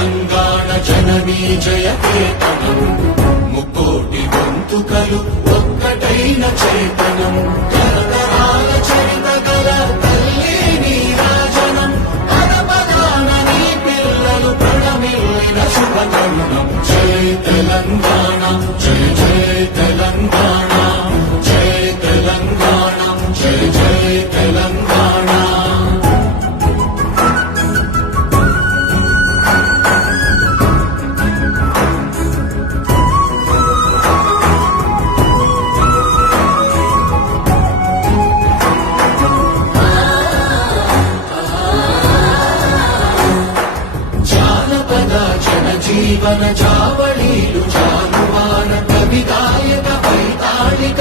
తెలంగాణ జననీ జయకేతనం ముక్కోటి గొంతుకలు ఒక్కటైన చేతనం తరతరాల చరిత గల తల్లి నీరాజనం పదపదాన నీ పిల్లలు ప్రణమిల్లిన శుభతరుణం జై తెలంగాణ జయ జయ తెలంగాణ జయ తెలంగాణ జయ జయ తెలంగాణ జీవన చావళీలు జానువాన కవి గాయక వైతాళిక